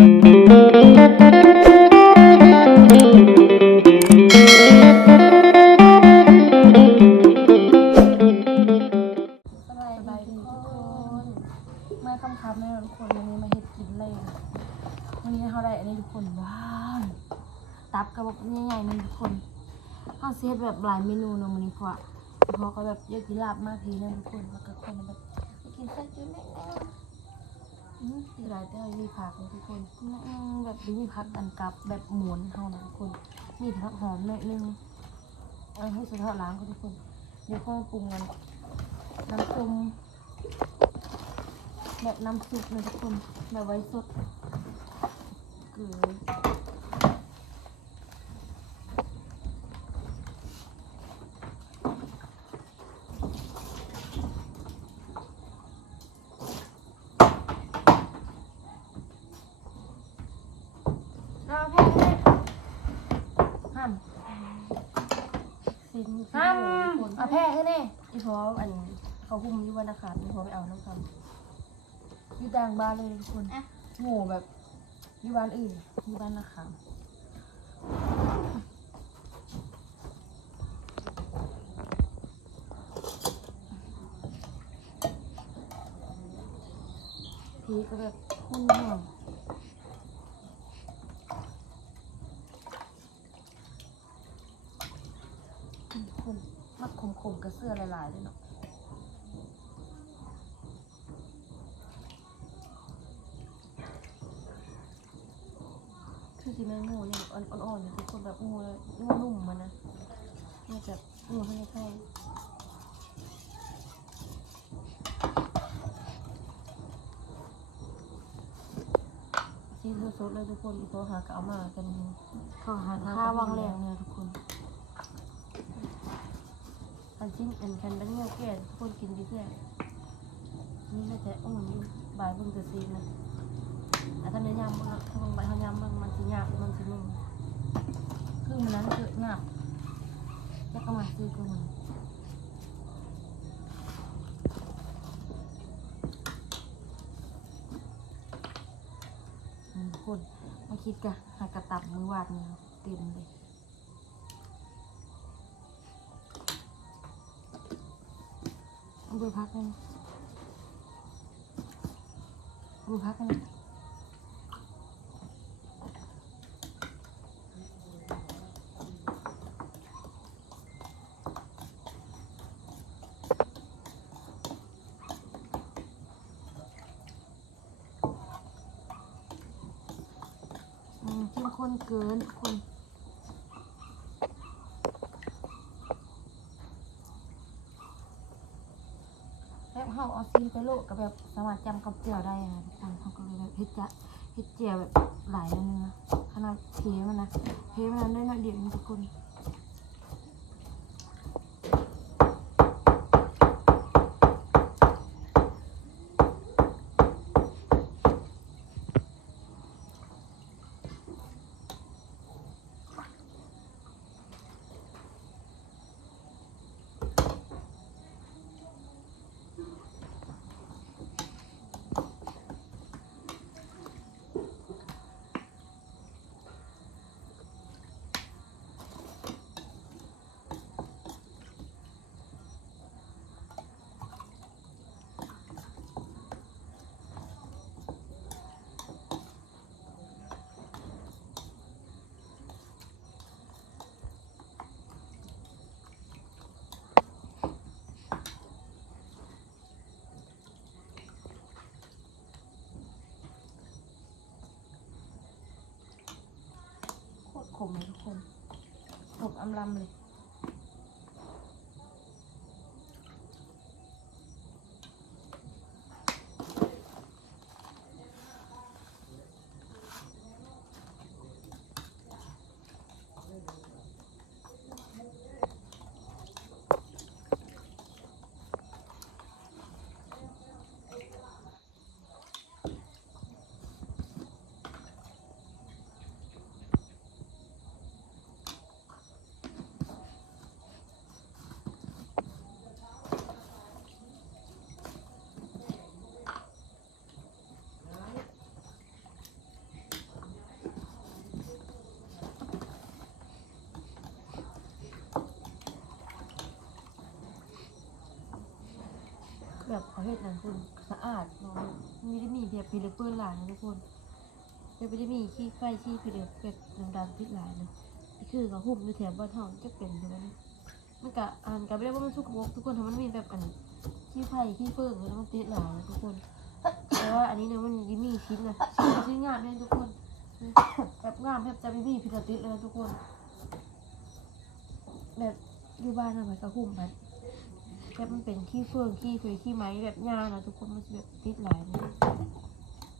สบายดีทุกคนเมื่อค่ำๆแม่ทุกคนวันนี้มาเฮ็ดกินเลยวันนี้เขาได้อันนี้ทุกคนว้าวตับกระบอกใหญ่ๆนี่ทุกคนเขาเซตแบบหลายเมนูเนาะวันนี้เพราะว่าเพราะก็แบบอยากกินลาบมากทีนะทุกคนแล้วก็คนแบบกินไส้จุ๊แม่ อืมที่ไรแต่มีผักทุกคนอืมแบบมีผักอันกับแบบหมุนเท่านั้นทุกคน มีผักหอมหน่อยนึงเอาให้สุดท้ายล้างก็ทุกคน เดี๋ยวค่อยปรุงกันน้ำซุปแบบน้ำซุปนะทุกคนแบบไว้สดเกลือเอาแพ้ให้ห้ามห้ามเอาแพ้ให้ แน่อีพออันเขาหุ้มอยู่วันอาคารอีพอไปเอาน้ำคำอยู่ต่างบ้านเลยทุกคนโง่แบบอยู่บ้านอื่นอยู่บ้านนะคะพีก็แบบคุ้นห่วงคนมั กขมๆกับเสื้อหลายๆเลยเนาะคือสิแม่งูเนี่ยอ่อนๆเนี่ยทุกคนแบบงูเลยงูนุ่มมันนะเนี่ยแบบงูให้ใกล้ซีสดๆเลยทุกคนอีพอหากเอามากันเขาหาค่าวางแรงเนี่ยทุกคน อันชิ้นอันกันเป็นงูแก่คนกินดีแค่นี่น่าจะอ่อนอยู่บ่ายเบิ่งจะซีนะแต่ถ้าในยำเบิ่งถ้าเบิ่งใบเขายำเบิ่งมันสิยากมันสินุ่มคือมันนั้นเกิดงาบแล้วก็มาซื้อคือมันมทุกคนมาคิดกะหากระตับมือวาดเนี่ยเต็มเลยเอา ดูพักกันดูพักกันเข้มข้นเกินทุกคนแบบ เขาเอาซีไปโลกก็แบบสามารถจำกับเจียวได้นะทุกคนเขาก็เลยแบบเฮ็ดจะเฮ็ดเจียวแบบหลายอันนึงนะขนาดเทมันนะเทมันนั้นได้หน่อยเดียวทุกคน ขมเลยทุกคนขมอำลำเลย แบบเขาเฮ็ดนั่นคุณสะอาดเนาะมีได้มีแบบพิเลเปอร์หลายนะทุกคนแบบไม่ได้มีขี้ไฟขี้พิเลแบบดำๆติดหลายนะนี่คือเขาหุ้มด้วยแถบบ้านเฮาจะเป็นอยู่แล้วนะมันก็อ่านก็ไม่ได้ว่ามันสุกบกทุกคนทำมันมีแบบอันขี้ไฟขี้เฟิงแล้วมันติดหลายนะทุกคนแต่ว่าอันนี้เนี่ยมันยิมีชิ้นนะชิ้นงามเลยทุกคนแบบงามแบบจะไม่มีพิลาติสเลยทุกคน แบบอยู่บ้านทำไมก็หุ้มมัน แบบมันเป็นขี้เฟืองขี้เฟยขี้ไม้แบบยานะทุกคนมันจะแบบติดหลายเลย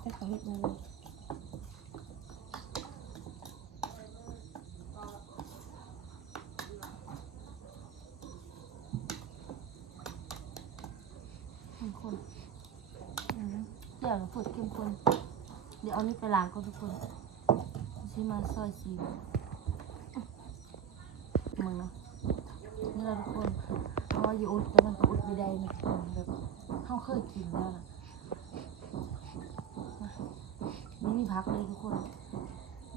แต่เขาเห็ดมาเลยเข้มข้นเดี๋ยวฝึกเข้มข้นเดี๋ยวเอานี่ไปล้างก่อนทุกคนชิมาซอยซีมึงเนาะนี่เราทุกคน ว่าอยู่อดแต่มันก็อุดไม่ได้นะทุกคนแบบเขาเคยกินแล้วนะนี่มีพักเลยทุกคน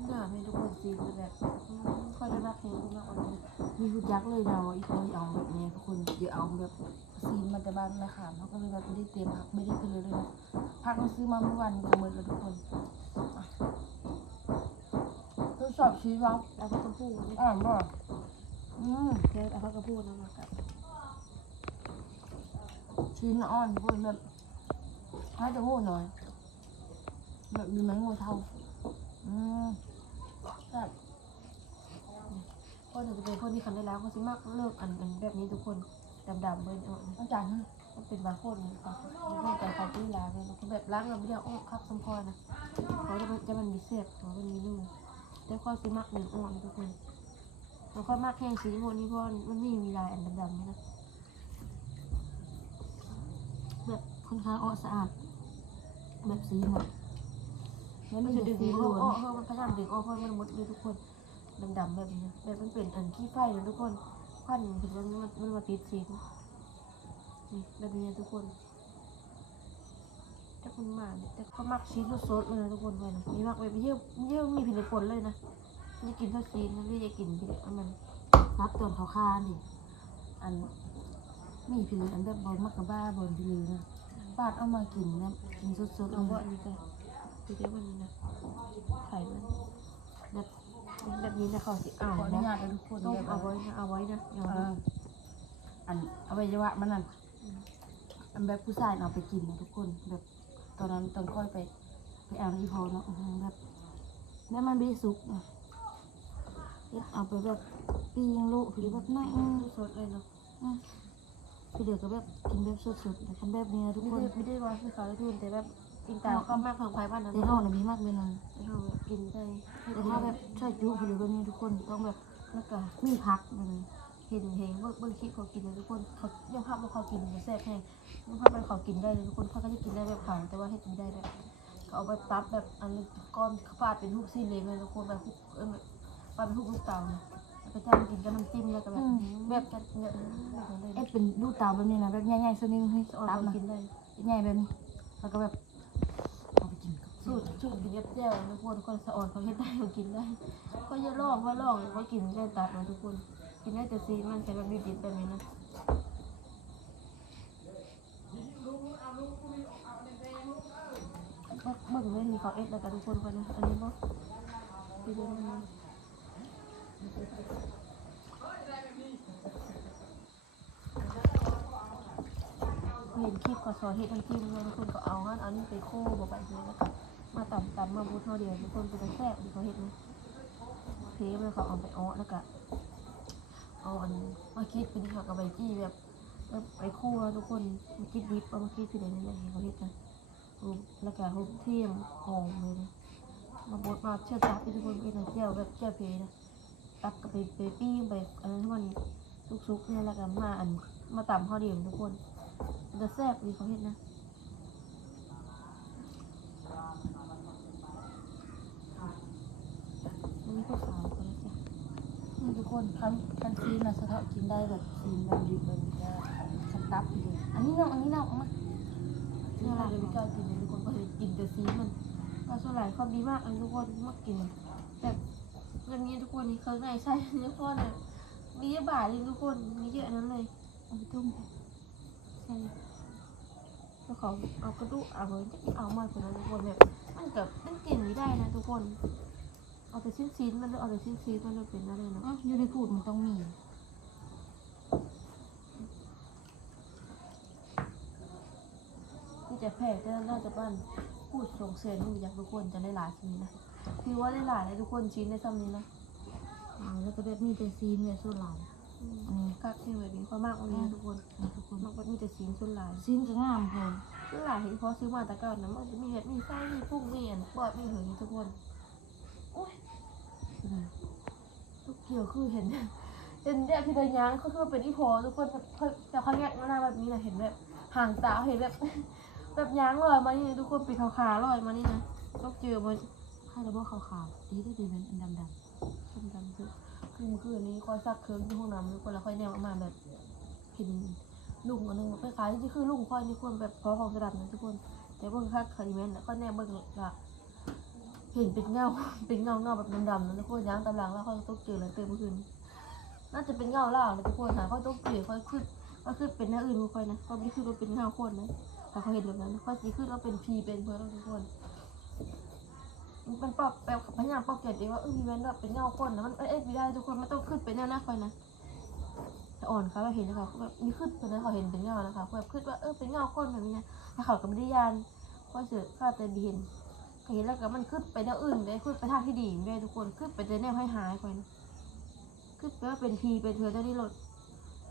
หน้าไม่ทุกคนซีนแบบค่อยได้รับเพลงมากกว่านี้มีหุดยักษ์เลยเราอีกคนเอาแบบนี้ทุกคนเดี๋ยวเอาแบบซีนมาแต่บ้านมาขามเขาก็เลยแบบไม่ได้เตรียมผักไม่ได้ไปเลยเลยนะผักเราซื้อมาเมื่อวานนี้ก็หมดแล้วทุกคนอะทดสอบชีสวะเอาพักกระพูดอ่านบ่อืมเดี๋ยวเอาพักกระพูดนะมากับ ชีสอ่อนทุกคนแบบถ้าจะโง่หน่อย แบบมีไหมง่เท่า อืมแบบก็เดี๋ยวจะเป็นคนที่คันได้แล้วก็สิมากเลิกอันอันแบบนี้ทุกคนดำๆเบิ้ลเอาอาจารย์มันเป็นบางคนค่ะบางคนการเขาที่ล้าเนี่ยมันแบบล้างเราไม่ได้เอาออกคักสมพอนะเขาจะมันจะมันมีเสียบเขามันมีนุ่มแต่ข้อสิมักหนึ่งอ่อนทุกคนแล้วก็มักแห้งสีโมนี่เพราะมันไม่มีลายอันดำๆนี่นะ แบบค่อนข้างอ้อสะอาด แบบสีหมดแล้วมัมันนจะจะดึงสีอล้อวกนออกเพราะมันพยายามดึงออกเพราะมันหมดเลยทุกคนดำๆแบบนี้นะแบบมันเป็นอันขี้ไฟเลยทุกคนควันเห็นว่ามันมันมาติดสีนี่แบบนี้ทุกคนแต่คนมาเนี่ยแต่เขามักชีสสดๆเลยนะทุกคนเลยนะมีมักแบบเยี่ยมเยี่ยมมีผิดผลเลยนะไม่ได้กินแค่ชีสนะไม่ได้กินผิดอันนั้นรับตอนเขาคานี่อัน มีพิลึกอันแบบบอลมักกะบ้าบอลพิลึกนะบาดเอามากินนะกินสดๆเอาเลว่ายอันนี้ก็คือเดี๋ยวมันนะไข่มันแบบแบบนี้นะเขาสิเอาขออนุนะญาตเลยทุกคนต้องแบบเอาไว้นะเอาไว้นะเอาเอไว้ออันอวัยวะมันนั่นอันแบบผู้ชายเอาไปกินนะทุกคนแบบตอนนั้นตอนค่อยไป ไปอ่านอีพอเนาะอื้อหือแบบแล้วมันไม่ได้สุกนะเฮ็ดเอาไปแบบปีงโลหรือแบบนั่ง สดเลยเนาะ อืมคือเดี๋ยวก็แบบกินแบบสดๆแต่ทำแบบนี้นะทุกไม่คนได้ไม่ได้ว่าคือเขาได้ทุนแต่แบบกินตามก็มากของไผ่บ้านนั้นในห้องน่ะมีมากเลยนะเขากินได้แต่ถ้าแบบใช่จุหรือแบบนี้ทุกคนต้องแบบแล้วก็มีพักมันเห็นเห็นเบิ่งเบิ่งคลิปเขากินเลยทุกคนเขายังภาพว่าเขากินมันแซ่บแห้งยังภาพมันเขากินได้เลยทุกคนเขาก็จะกินได้แบบเขาแต่ว่าให้กินได้แบบเขาเอาไปตับแบบอันนี้ก้อนเขาปาดเป็นลูกซี่เล็กเลยทุกคนแบบลูกเออปาดเป็นลูกลูกเต่าเนี่ย แล้วก็จ้างกินกับน้ำจิ้มแล้วก็แบบแบบกันเนี่ยแบบนี้เอ๊ะเป็นลูกเต๋าแบบนี้นะแบบใหญ่ๆสักนิดให้อ่อนตับเขานะกินได้ใหญ่แบบนี้แล้วก็แบบเอาไปกินกับสูตรสูตรกินกับแจ่วทุกคนคนสะอ่อนเขาเฮ็ดได้เขากินได้ก็จะลองว่าลองว่ากินได้ตัดนะทุกคน กินได้แต่ซีมันใช้แบบดิบๆแบบนี้นะเบิ่งเลยมีเขาเอ็ดแล้วกันทุกคนไปนะอันนี้บ่ไปดูมัน เห็นคลิปเขาสอนเฮ็ดทั้งทีมเลยทุกคนก็เอางั้นเอานี่ไปโค้บ่ไปเลยแล้วก็มาต่ำต่ำมาบูทเท่าเดียวทุกคนเป็นแซ่บดีเขาเฮ็ดนะเพลมันเขาเอาไปอ้อแล้วก็เอาอันมาคิดเป็นเขากับใบจี้แบบไปโคู่แล้วทุกคนมาคิดดิบเอามาคิดที่ไหนนี่แหละเขาเฮ็ดนะรูปแล้วก็รูปเทียมหอมเลยนะมาบดมาเชื่อจับทุกคนเป็นเจียวแบบเจียวเพลนะ ตักกับไปไปปี้งไปอันนั้นมันซุกๆเนี่ยแล้วก็มาอันมาต่ำข้าวเดียวทุกคนจะแซ่บดีเขาเห็นนะมันมีข้าวขาวกันนะจ๊ะนี่ทุกคนคันคันซีนนะสะเทาะกินได้แบบซีนแบบดิบแบบนี้สตับอยู่อันนี้น้องอันนี้น้องเอามาเนี่ยเราเลยไม่กล้ากินเลยทุกคนก็เลยกินแต่ซีมันก็ส่วนใหญ่ความดีมากเลยทุกคนมากกินแบบ อย่างนี้ทุกคนนี่เครื่องในใช่ทุกคนอะมีเยอะบ่ายเลยทุกคนมีเยอะนั้นเลยเอาไปต้มใช่แล้วเขาเอากระดูกเอาเลยเอามาคนนั้นทุกคนแบบมันกับมันกินไม่ได้นะทุกคน เอาแต่ชิ้นชิ้นๆมันเลยเอาแต่ชิ้นชิ้นๆมันเลยเป็นอะไรเนาะอ้าวอยู่ในพูดมันต้องมีที่จะแพ้จะน่าจะบ้านพูดส่งเสียงอยากทุกคนจะได้หลายชิ้นนะ คือว่าได้หลายเลยทุกคนชิ้นได้ซ้ำนี้นะอ่าแล้วก็แบบมีแต่ซีนเนี่ยส่วนหลายอืมอันนี้กักที่แบบนี้เพราะมากกว่านี้ทุกคนนะทุกคนมากกว่ามีแต่ชิ้นส่วนหลายซีนก็งามเพิ่นส่วนหลายที่พอซื้อมาแต่ก่อนนะมันจะมีแบบมีไส้มีพุ่งมีอันบอดมีเหือทุกคนโอ้ยอืมทุกเกี่ยวคือเห็นเห็นเนี่ยพี่เดินยางเขาคือเป็นอีพอทุกคนแบบเขาแต่เขาแงะมาหน้าแบบนี้นะเห็นแบบห่างตาเห็นแบบแบบยางลอยมานี่ทุกคนปีกขาวๆลอยมานี่นะต้องเจอมัน ให้ระบบขาวๆดีได้ดีเป็นอันดำดำดำคือคือเมื่อคืนนี้คอยซักเคิร์งที่ห้องน้ำทุกคนแล้วค่อยแนวออกมาแบบเห็นลุงอันหนึงไปขายที่คือลุงค่อยนี่คนแบบพอของกระดับนะทุกคน แต่เบิ่งค่าคาริเมนต์ก็แนวเบิ่งละเห็นเป็นเงาเป็นเงาเงาแบบดำๆนะทุกคนย้างตำหลังแล้วค่อยต้องเจอแล้วเต็มเมื่อคืนน่าจะเป็นเงาล่าเลยทุกคนค่ะเขาต้องเปลี่ยนค่อยขึ้นก็ขึ้นเป็นหน้าอื่นค่อยนะเขาไม่ได้ขึ้นว่าเป็นเงาคนนะแต่เขาเห็นแบบนั้นค่อยสีขึ้นว่าเป็นพีเป็นเพื่อนทุกคน มันเป็นปอบแบบพยายามปอบเกตเองว่าเออมีแมนแบบเป็นเงาคนนะมันเอ๊ะไม่ได้ทุกคนมันต้องขึ้นเป็นหน้าหน้าค่อยนะแต่อ่อนเขาเห็นนะคะแบบมีขึ้นเป็นนั้นเขาเห็นเป็นเงานะคะแบบขึ้นว่าเออเป็นเงาคนแบบนี้นะแต่เขาก็ไม่ได้ยานค่อยเสือข้าแต่เห็นเห็นแล้วก็มันขึ้นไปหน้าอื่นได้ขึ้นไปทางที่ดีได้ทุกคนขึ้นไปเจอแนวให้หายค่อยนะคือแปว่าเป็นพีเป็นเธอได้ที่รถ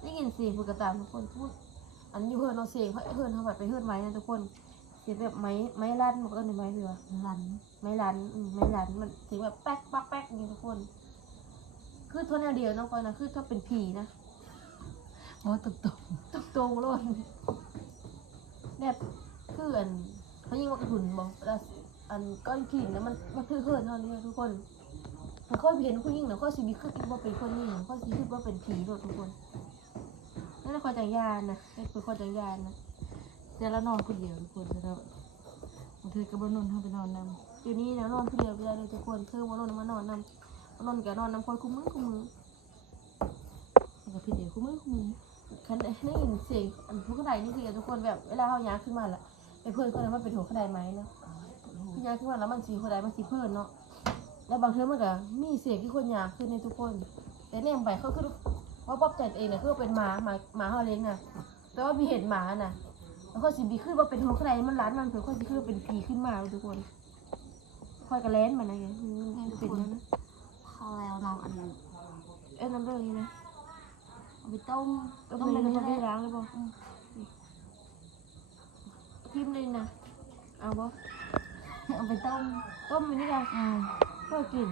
ได้ยินเสียงพูดกระตามทุกคนพูดอันอยู่เฮิร์นเอาเสียงเฮิร์นเขาแบบไปเฮิร์นไม้นะทุกคน เสียงแบบไม้ไม้ลั่นมันก็เป็นไม้เรือลันไม้ลั่นอืมไม้ลั่นมันเสียงแบบแป๊กปักแป๊กอย่างนี้ทุกคน คือเท่าแนวเดียวน้องคอยนะคือถ้าเป็นผีนะโอ้ตกตกตรงตรงๆเลยแบบคืออันเขายิงว่ากระถุนบอกแล้วอันก้อนขีดนะมันมันคือเฮิร์นเท่านี้ทุกคนมันค่อยเห็นผู้หญิงนะค่อยสิมีขึ้นว่าเป็นคนนี้ค่อยสิคิดว่าเป็นผีโดดทุกคนนั่นแหละคอยจังยานนะเป็นคนจังยานนะ แต่ละนอนคนเดียวทุกคนแล้วบางทีก็บ่นอนเฮาไปนอนนำเดี๋ยวนี้นะนอนผู้เดียวไม่ได้เลยทุกคนเธอมานอนมานอนนำมานอนกับนอนนำคอยคุ้มมือคุ้มมือแล้วก็พี่เดียวคู่มือคู่มือคันได้ยินเสียงอันทุกขนาดนี่คือทุกคนแบบเวลาเขาย้ายขึ้นมาละไอ้เพื่อนคนนั้นมันเป็นหัวขนาดไหมเนาะย้ายขึ้นมาแล้วมันสีขนาดมันสีเพื่อนเนาะแล้วบางเทอมันก็มีเสียงที่คนยายขึ้นในทุกคน แต่เนี่ยไปเขาคือว่าป๊อบใจตัวเองเนี่ยคือว่าเป็นหมาหมาหมาเฮาเลี้ยงนะแต่ว่ามีเห็นหมาน่ะ แล้วก็สิบีขึ้นว่าเป็นหัวใครมันร้านมันเผื่อค่อยสิขึ้นว่าเป็นผีขึ้นมาทุกคน ค่อยกระแล่นมันนะไงมันเป็นนั่นนะข้าวแล้วน้องอันนั้นเอ้ยน้ำเรื่องนี้นะเอาไปต้มต้มเลยนะไม่ได้ล้างเลยบ่ทิมเลยนะเอาบ่เอาไปต้มต้มมันนี่กันอืมค่อยกิน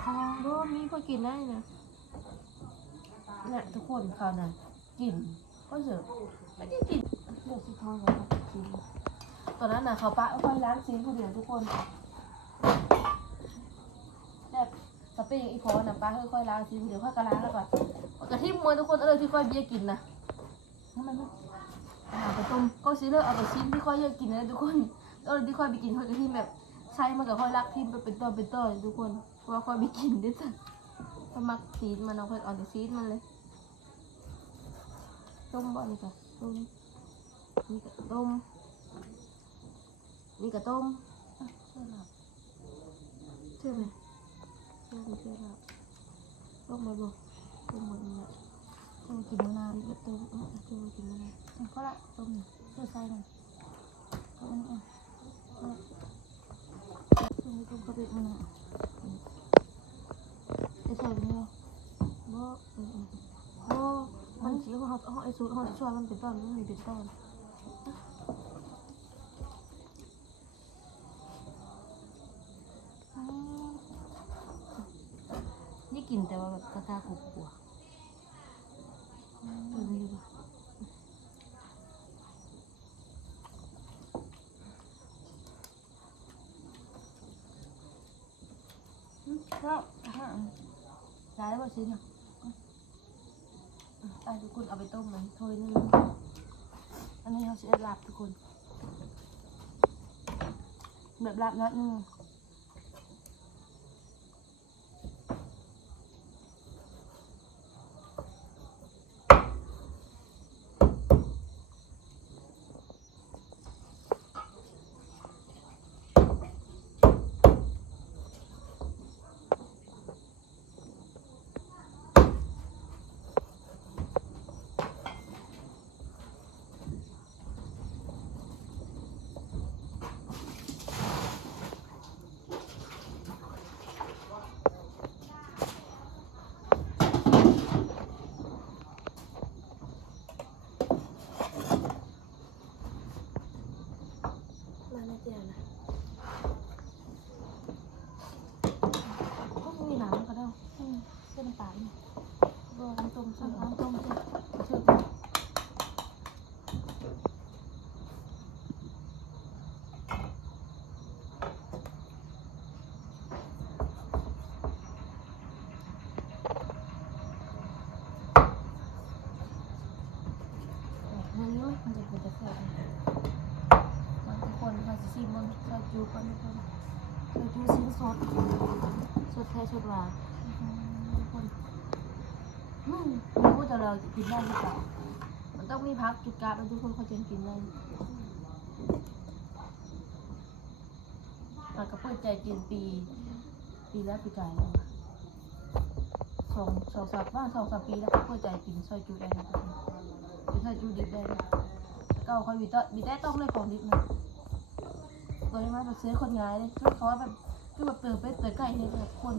คอบ่มีค่อยกินได้นะเนี่ยทุกคนเขาวน่ะกินก็เสือไม่ได้กินเลือดสีทองกับกินตอนนั้นน่ะเขาปะค่อยล้างซีนคนเดียวทุกคนแบบสเปรย์อีพอน่ะป้าค่อยๆล้างซีนเดี๋ยวค่อยกระล้างแล้วก่อนกระทิมมวยทุกคนเอาเลยที่ค่อยเบียร์กินนะน้ำมันเอาไปต้มก็ซีเลือกเอาไปชิ้นที่ค่อยเยอะกินนะทุกคนเอาเลยที่ค่อยไปกินค่อยกระทิมแบบใช้มันกับค่อยรักทิมไปเป็นตอนเป็นตอนทุกคนเพราะว่าค่อยไปกินด้วยจ้ะก็มักซีนมันเอาค่อยเอาแต่ซีนมันเลยต้มบ่นี่ก็ต้ม นี่ก็ต้มนี่ก็ต้มอะเชื่อไหมเชื่อไหมเชื่อไหมต้มมาบ่ต้มหมดนี่แหละต้มกินมะนาวนี่ก็ต้มเออต้มกินมะนาวมันก็ละต้มเพื่อใส่มันเอาอันนี้อะต้มต้มกระเบียดมันอะจะใส่ไปไหมวะบ่เออเออบ่มันสิเขาเขาไอ้สูตรเขาสิช่วยมันเป็นต้นมันมีเป็นต้น อืมนี่ กินแต่ว่าแบบกระทะกลัวๆตัวนี้ดีกว่าก็ร้ายว่าชิ้นอะตาทุกคนเอาไปต้มมันถ้วยนึงอันนี้เขาจะลาบทุกคนแบบลาบนัดนึง มันจะเป็นจะแซ่บมัทุกคนมันจะชิมมันจะจูกันทุกคนจะจูชิ้นสดสดแท้สดหวานทุกคนมไม่รู้จะเรากินได้หรือเปล่ามันต้องมีพักจุดกาบทุกคนเขาจะกินได้มันก็เปิดใจกินปี ปีแล้วปีกายล้สองสองสัปดาสองสามปีแล้วก็เปิดใจกินซอยจูได้แล้วซอยจูดิบได้ ก็เอาคอยบีเตอร์บีได้ต้องเลยของดิบนะโดยมาแบบซื้อคนง่ายเลยคือเขาว่าแบบคือแบบเติมเป็ดเติมไก่เนี่ยแบบคน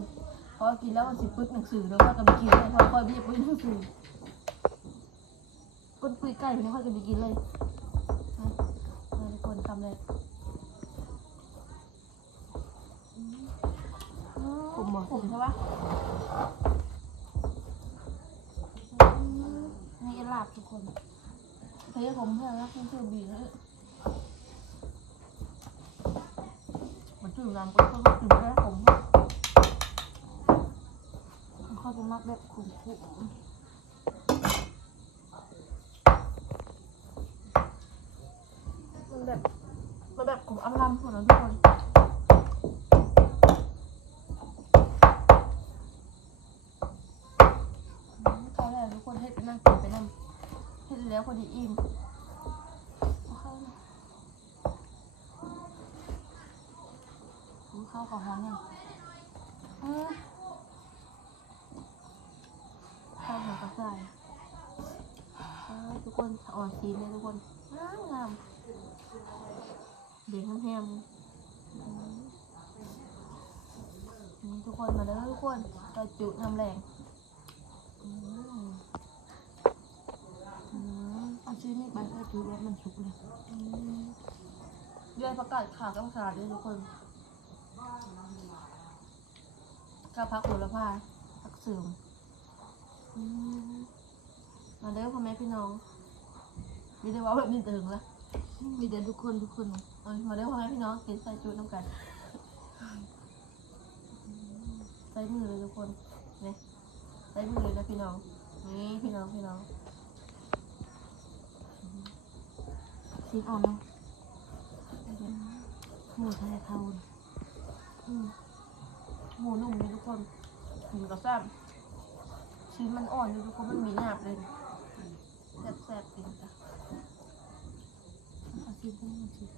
พราะว่ากินแล้วมันสิปึ๊กหนังสือแล้วว่าก็ไปกินเลยเพราคอยบีบปึ๊กหนังสือคนปุยไก่เนี่ยคอยก็ไปกินเลยมาทุกคนทำเลยผมบอกผมใช่ปะนี่หลับทุกคน เฮ้ยผมเพื่อนแล้วคุณชื่อบีแล้วมันจืดน้ำก็ต้องกินแค่ผมเขาจะมักแบบขุ่นขุ่นมันแบบมันแบบขุ่นอัลลัมดแล้วทุกคนเขาแหละทุกคนให้ไปนั่งกินไปนั่ง ให้แล้วคนดีอิ่มข้ามาเอาเข้าเนี่ยข้าวหัวกระจายอ้าวทุกคนอ่อนชีสเลยทุกคนงามงามเด็กแฮมๆอืมนี่ทุกคนมาเด้อทุกคนกระจุน้ำแรงอืมอืม เอาชื่อนี่ไปให้ดูว่ามันสุกเลยอืมด้วยประกาศข่าวกับสาดด้วยทุกคนกับพักโหระพาผักเสริมอืมมาเด้อพ่อแม่พี่น้อง มีแต่ว่าแบบนี้ถึงละมีแต่ทุกคนทุกคนมาได้พ่อแม่พี่น้องกินใส่จุน้ำกันใส่มือเลยทุกคนเนี่ยใส่มือเลยนะพี่น้อง นี่พี่น้องพี่น้อง ชี สอ่อนเนาะหมูไทยเขาอืมหมูนุ่มเลยทุกคนหมูกระซ้ำชิ้นมันอ่อนอยู่ทุกคนมันมีหนาบเลยแซ่บๆจริงจ้ะเอาชีสให้มันชีส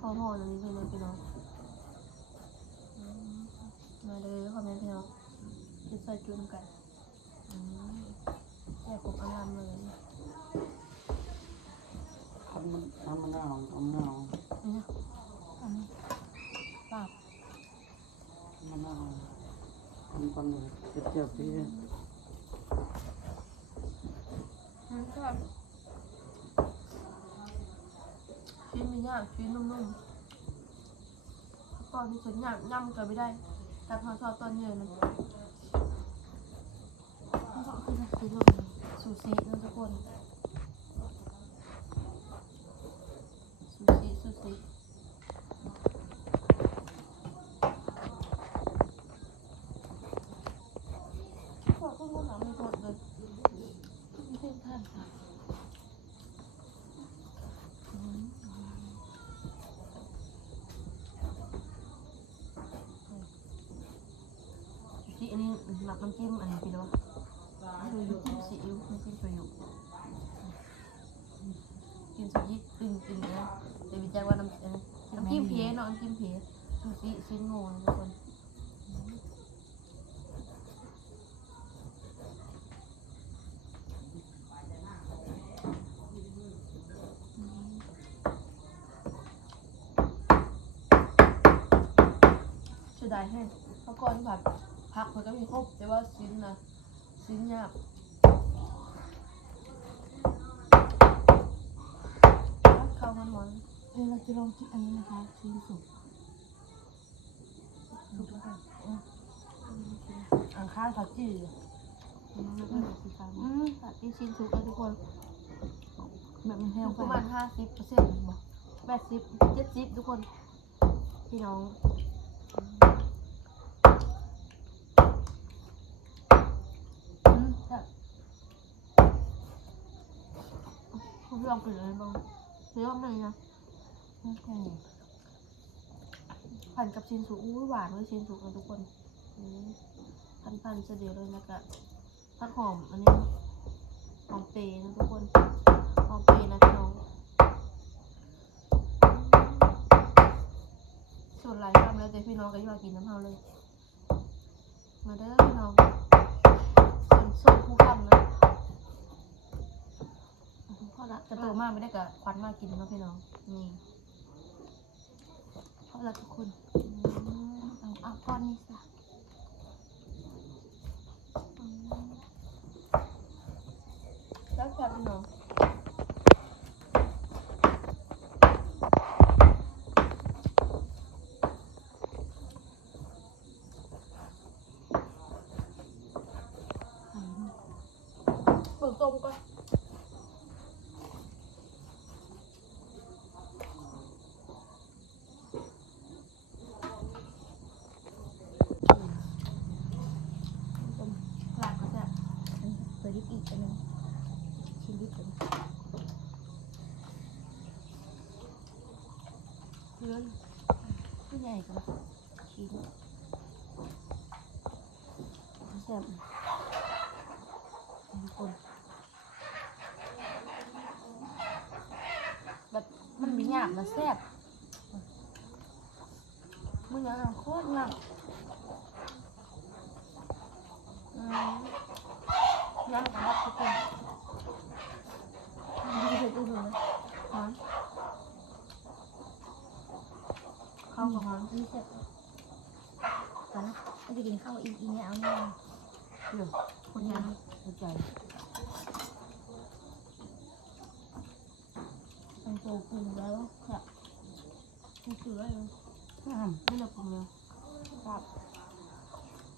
พอหอๆตรงนี้เลยพี่น้องมาเลยพ่อแม่พี่น้องกินใส่จุน้ำกันแซ่บผมอารามเลย มันทำมันเอาเอามันเอเนี่ยอันนี้ปาบมันเอทำก่อนเลยเจ็บเจ็บพี่อืมครับชิ้นมีเนี่ยชิ้นนุ่มๆตอนที่ฉันย่ำย่ำเกันไม่ได้ แต่พอชอบตอนเย็นมันก็คือชีสลงซูชินะทุกคนซูชิซูชิขอต้องมาหาไม่หมดเลย ไม่เป็นท่านค่ะชีสอันนี้หมักน้ำจิ้มอันนี้พี่รู้ดูอยู่จิ้มซีอิ๊วน้ำจิ้มโชยุกินซูชิตึงตึงเลยนะแต่วิจัยว่าน้ำเอ่อน้ำจิ้มเพเนาะน้ำจิ้มเพซูชิชิ้นง่นะทุกคน เสี ยดายแห้งเพราะก่อนผัดผักมันก็มีครบแต่ว่าชิ้นนะชิ้นยากข้าวมันหวานเออเราจะลองกินอันนี้นะคะชีสสุกสุกแล้วค่ะอ่างข้างผักจีอืมแล้วก็สีฟ้าอืมผัดที่ชิ้นสุกแล้วทุกคนแบบมันแห้งปไประมาณห้าสิบเปอร์เซ็นต์บอกแปดสิบเจ็ดสิบทุกคน พี่น้อง อืมแบบผม ลองกินเลยบ้างเชื่อว่ามันนะแค่นี้พันกับชิ้นสุกอุ้หวานเลยชิ้นสุกนะทุกคนพันพันๆเสยเดียวเลยแล้วก็ผักหอมอันนี้หอมเปรย์นะทุกคนหอมเปรย์นะพี่น้องส่วนหลายคำแล้วแต่พี่น้องก็อยากกินน้ำเฮาเลย มาเด้อพี่น้องส่วนส่วนผู้คำนะ ละจะโตมากไม่ได้กับควันมากกินเนาะพี่น้องนี่พอละทุกคนอืมเอาเอาก้อนนี้สิอืมแล้วแบบพี่น้องเบิกต้มก่อนหลักก็จะ เปิดลิปอีกอันหนึงชิ้นลิปอันนี้ เลื่อนผู้ใหญ่กันชิ้นแซ่บทุกคนแบบมันมีหยาบนะแซ่บมันยังโคตรหยาบอืมยังกับรับทุกคนนี่คือตู้เลยนะหอม ข้าวของนี่เสร็จตอนนั้นไปกินข้าวอีกอีเนี่ยเอาเนี่ยเดี๋ยวคนยังเข้าใจมันโตปรุงแล้วครับมันคืออะไรไม่ได้ปรุงแล้วครับ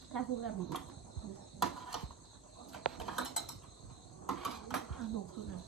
แค่ปรุงแบบวมันอะหนสุดเลย